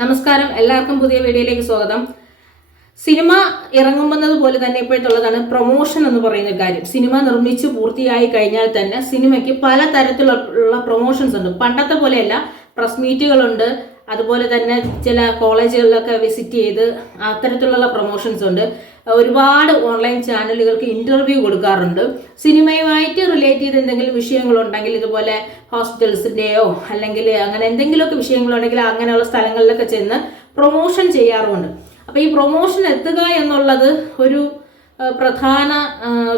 നമസ്കാരം, എല്ലാവർക്കും പുതിയ വീഡിയോയിലേക്ക് സ്വാഗതം. സിനിമ ഇറങ്ങുന്നത് പോലെ തന്നെ ഇപ്പോഴത്തുള്ളതാണ് പ്രൊമോഷൻ എന്ന് പറയുന്ന കാര്യം. സിനിമ നിർമ്മിച്ച് പൂർത്തിയായി കഴിഞ്ഞാൽ തന്നെ സിനിമയ്ക്ക് പല തരത്തിലുള്ള പ്രൊമോഷൻസ് ഉണ്ട്. പണ്ടത്തെ പോലെയല്ല, പ്രസ് മീറ്റുകളുണ്ട്, അതുപോലെ തന്നെ ചില കോളേജുകളിലൊക്കെ വിസിറ്റ് ചെയ്ത് അത്തരത്തിലുള്ള പ്രൊമോഷൻസ് ഉണ്ട്. ഒരുപാട് ഓൺലൈൻ ചാനലുകൾക്ക് ഇന്റർവ്യൂ കൊടുക്കാറുണ്ട്. സിനിമയുമായിട്ട് റിലേറ്റ് ചെയ്ത് എന്തെങ്കിലും വിഷയങ്ങളുണ്ടെങ്കിൽ, ഇതുപോലെ ഹോസ്പിറ്റൽസിന്റെയോ അല്ലെങ്കിൽ അങ്ങനെ എന്തെങ്കിലുമൊക്കെ വിഷയങ്ങളുണ്ടെങ്കിൽ അങ്ങനെയുള്ള സ്ഥലങ്ങളിലൊക്കെ ചെന്ന് പ്രൊമോഷൻ ചെയ്യാറുമുണ്ട്. അപ്പൊ ഈ പ്രൊമോഷൻ എത്തുക എന്നുള്ളത് ഒരു പ്രധാന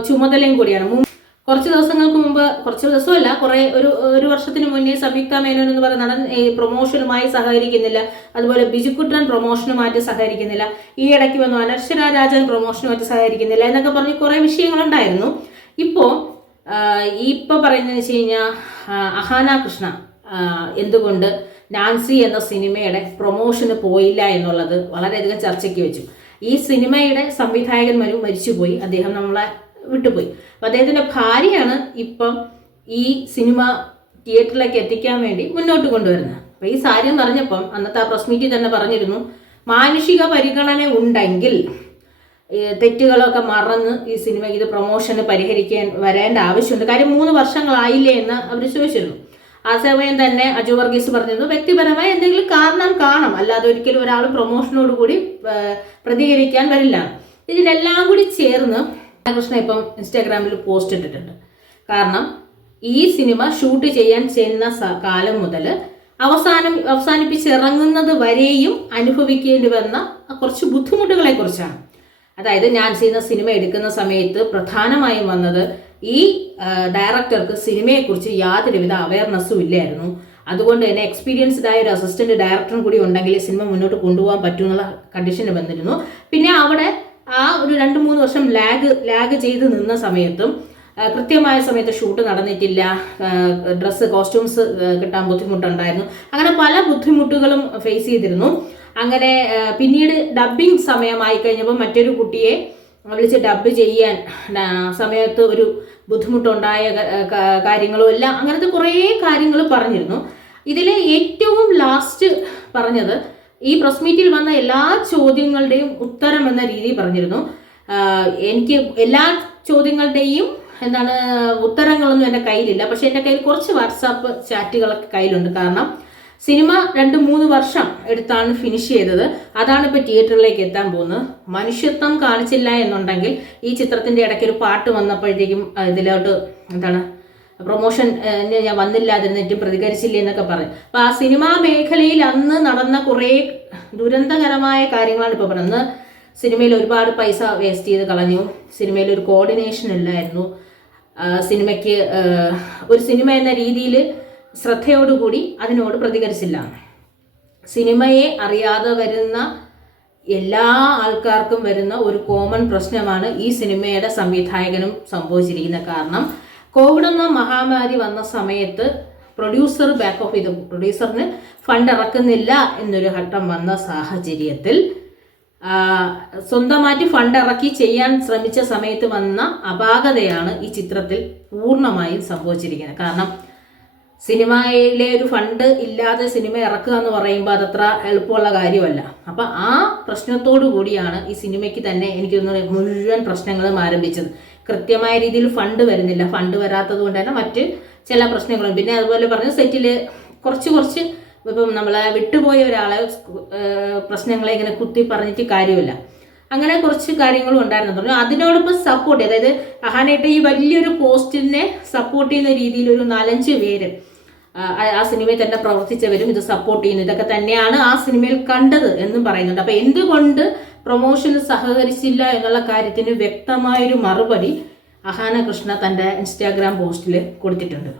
ചുമതലയും കൂടിയാണ്. കുറച്ച് ദിവസങ്ങൾക്ക് മുമ്പ്, കുറച്ച് ദിവസമല്ല, ഒരു വർഷത്തിന് മുന്നേ സംയുക്ത മേനോൻ എന്ന് പറയുന്ന നടൻ ഈ പ്രൊമോഷനുമായി സഹകരിക്കുന്നില്ല, അതുപോലെ ബിജുക്കുട്ടൻ പ്രൊമോഷനുമായിട്ട് സഹകരിക്കുന്നില്ല, ഈ ഇടയ്ക്ക് വന്നു അനശ്വര രാജൻ പ്രൊമോഷനുമായിട്ട് സഹകരിക്കുന്നില്ല എന്നൊക്കെ പറഞ്ഞ് കുറെ വിഷയങ്ങളുണ്ടായിരുന്നു. ഇപ്പോ പറയുന്നതെന്ന് വെച്ച് കഴിഞ്ഞാൽ അഹാന കൃഷ്ണ എന്തുകൊണ്ട് നാൻസി എന്ന സിനിമയുടെ പ്രൊമോഷന് പോയില്ല എന്നുള്ളത് വളരെയധികം ചർച്ചയ്ക്ക് വെച്ചു. ഈ സിനിമയുടെ സംവിധായകൻ മരിച്ചുപോയി, അദ്ദേഹം നമ്മളെ വിട്ടുപോയി. അപ്പൊ അദ്ദേഹത്തിന്റെ ഭാര്യയാണ് ഇപ്പം ഈ സിനിമ തിയേറ്ററിലേക്ക് എത്തിക്കാൻ വേണ്ടി മുന്നോട്ട് കൊണ്ടുവരുന്നത്. അപ്പൊ ഈ കാര്യം പറഞ്ഞപ്പം അന്നത്തെ ആ പ്രസ് മീറ്റിൽ തന്നെ പറഞ്ഞിരുന്നു, മാനുഷിക പരിഗണന ഉണ്ടെങ്കിൽ തെറ്റുകളൊക്കെ മറന്ന് ഈ സിനിമ ഇത് പ്രൊമോഷന് പരിഹരിക്കാൻ വരേണ്ട ആവശ്യമുണ്ട്. കാര്യം 3 വർഷങ്ങളായില്ലേ എന്ന് അവർ ചോദിച്ചിരുന്നു. ആ സമയം തന്നെ അജു വർഗീസ് പറഞ്ഞിരുന്നു, വ്യക്തിപരമായി എന്തെങ്കിലും കാരണം കാണാം, അല്ലാതെ ഒരിക്കലും ഒരാൾ പ്രൊമോഷനോട് കൂടി പ്രതികരിക്കാൻ വരില്ല. ഇതിനെല്ലാം കൂടി ചേർന്ന് കൃഷ്ണ ഇപ്പം ഇൻസ്റ്റാഗ്രാമിൽ പോസ്റ്റ് ഇട്ടിട്ടുണ്ട്. കാരണം ഈ സിനിമ ഷൂട്ട് ചെയ്യാൻ ചെന്ന കാലം മുതൽ അവസാനിപ്പിച്ചിറങ്ങുന്നത് വരെയും അനുഭവിക്കേണ്ടി വന്ന കുറച്ച് ബുദ്ധിമുട്ടുകളെ കുറിച്ചാണ്. അതായത് ഞാൻ ചെയ്യുന്ന സിനിമ എടുക്കുന്ന സമയത്ത് പ്രധാനമായും വന്നത് ഈ ഡയറക്ടർക്ക് സിനിമയെക്കുറിച്ച് യാതൊരുവിധ അവയർനെസ്സും ഇല്ലായിരുന്നു. അതുകൊണ്ട് തന്നെ എക്സ്പീരിയൻസ്ഡ് ആയ ഒരു അസിസ്റ്റന്റ് ഡയറക്ടറും കൂടി ഉണ്ടെങ്കിൽ സിനിമ മുന്നോട്ട് കൊണ്ടുപോകാൻ പറ്റുമെന്നുള്ള കണ്ടീഷന് വന്നിരുന്നു. പിന്നെ അവിടെ ആ ഒരു 2-3 വർഷം ലാഗ് ചെയ്ത് നിന്ന സമയത്തും കൃത്യമായ സമയത്ത് ഷൂട്ട് നടന്നിട്ടില്ല, കോസ്റ്റ്യൂംസ് കിട്ടാൻ ബുദ്ധിമുട്ടുണ്ടായിരുന്നു. അങ്ങനെ പല ബുദ്ധിമുട്ടുകളും ഫേസ് ചെയ്തിരുന്നു. അങ്ങനെ പിന്നീട് ഡബ്ബിംഗ് സമയമായി കഴിഞ്ഞപ്പോൾ മറ്റൊരു കുട്ടിയെ വിളിച്ച് ഡബ്ബ് ചെയ്യാൻ സമയത്ത് ഒരു ബുദ്ധിമുട്ടുണ്ടായ കാര്യങ്ങളും എല്ലാം, അങ്ങനത്തെ കുറേ കാര്യങ്ങൾ പറഞ്ഞിരുന്നു. ഇതിൽ ഏറ്റവും ലാസ്റ്റ് പറഞ്ഞത് ഈ പ്രസ് മീറ്റിൽ വന്ന എല്ലാ ചോദ്യങ്ങളുടെയും ഉത്തരം എന്ന രീതി പറഞ്ഞിരുന്നു. എനിക്ക് എല്ലാ ചോദ്യങ്ങളുടെയും ഉത്തരങ്ങളൊന്നും എൻ്റെ കയ്യിലില്ല, പക്ഷെ എൻ്റെ കയ്യിൽ കുറച്ച് വാട്സാപ്പ് ചാറ്റുകളൊക്കെ കയ്യിലുണ്ട്. കാരണം സിനിമ 2-3 വർഷം എടുത്താണ് ഫിനിഷ് ചെയ്തത്. അതാണ് ഇപ്പോൾ തിയേറ്ററിലേക്ക് എത്താൻ പോകുന്നത്. മനുഷ്യത്വം കാണിച്ചില്ല എന്നുണ്ടെങ്കിൽ ഈ ചിത്രത്തിന്റെ ഇടയ്ക്ക് ഒരു പാട്ട് വന്നപ്പോഴത്തേക്കും ഇതിലോട്ട് പ്രൊമോഷൻ ഞാൻ വന്നില്ലാതിരുന്നിട്ട് പ്രതികരിച്ചില്ല എന്നൊക്കെ പറഞ്ഞു. അപ്പൊ ആ സിനിമാ മേഖലയിൽ അന്ന് നടന്ന കുറേ ദുരന്തകരമായ കാര്യങ്ങളാണ് ഇപ്പോൾ പറയുന്നത്. സിനിമയിൽ ഒരുപാട് പൈസ വേസ്റ്റ് ചെയ്ത് കളഞ്ഞു, സിനിമയിൽ ഒരു കോർഡിനേഷൻ ഇല്ലായിരുന്നു, സിനിമയ്ക്ക് ഒരു സിനിമ എന്ന രീതിയിൽ ശ്രദ്ധയോടുകൂടി അതിനോട് പ്രതികരിച്ചില്ല. സിനിമയെ അറിയാതെ വരുന്ന എല്ലാ ആൾക്കാർക്കും വരുന്ന ഒരു കോമൺ പ്രശ്നമാണ് ഈ സിനിമയുടെ സംവിധായകനും സംഭവിച്ചിരിക്കുന്നത്. കാരണം കോവിഡ് എന്ന മഹാമാരി വന്ന സമയത്ത് പ്രൊഡ്യൂസർ ബാക്ക് ഓഫ് ചെയ്തു, പ്രൊഡ്യൂസറിന് ഫണ്ട് ഇറക്കുന്നില്ല എന്നൊരു ഘട്ടം വന്ന സാഹചര്യത്തിൽ സ്വന്തമായിട്ട് ഫണ്ട് ഇറക്കി ചെയ്യാൻ ശ്രമിച്ച സമയത്ത് വന്ന അപാകതയാണ് ഈ ചിത്രത്തിൽ പൂർണ്ണമായും സംഭവിച്ചിരിക്കുന്നത്. കാരണം സിനിമയിലെ ഒരു ഫണ്ട് ഇല്ലാതെ സിനിമ ഇറക്കുക എന്ന് പറയുമ്പോൾ അതത്ര എളുപ്പമുള്ള കാര്യമല്ല. അപ്പം ആ പ്രശ്നത്തോടു കൂടിയാണ് ഈ സിനിമയ്ക്ക് തന്നെ എനിക്ക് തോന്നുന്നു മുഴുവൻ പ്രശ്നങ്ങളും ആരംഭിച്ചത്. കൃത്യമായ രീതിയിൽ ഫണ്ട് വരുന്നില്ല, ഫണ്ട് വരാത്തത് കൊണ്ട് തന്നെ മറ്റ് ചില പ്രശ്നങ്ങളും, പിന്നെ അതുപോലെ പറഞ്ഞ സെറ്റിൽ കുറച്ച് ഇപ്പം നമ്മളെ വിട്ടുപോയ ഒരാളെ പ്രശ്നങ്ങളെ ഇങ്ങനെ കുത്തി പറഞ്ഞിട്ട് കാര്യമില്ല. അങ്ങനെ കുറച്ച് കാര്യങ്ങളും ഉണ്ടായിരുന്നു പറഞ്ഞു. അതിനോടൊപ്പം സപ്പോർട്ട്, അതായത് അഹാനയുടെ ഈ വലിയൊരു പോസ്റ്റിനെ സപ്പോർട്ട് ചെയ്യുന്ന രീതിയിൽ ഒരു 4-5 പേര് ആ സിനിമയിൽ തന്നെ പ്രവർത്തിച്ചവരും ഇത് സപ്പോർട്ട് ചെയ്യുന്നു. ഇതൊക്കെ തന്നെയാണ് ആ സിനിമയിൽ കണ്ടത് എന്നും പറയുന്നുണ്ട്. അപ്പൊ എന്തുകൊണ്ട് പ്രൊമോഷന് സഹകരിച്ചില്ല എന്നുള്ള കാര്യത്തിന് വ്യക്തമായൊരു മറുപടി അഹാന കൃഷ്ണ തന്റെ ഇൻസ്റ്റാഗ്രാം പോസ്റ്റിൽ കൊടുത്തിട്ടുണ്ട്.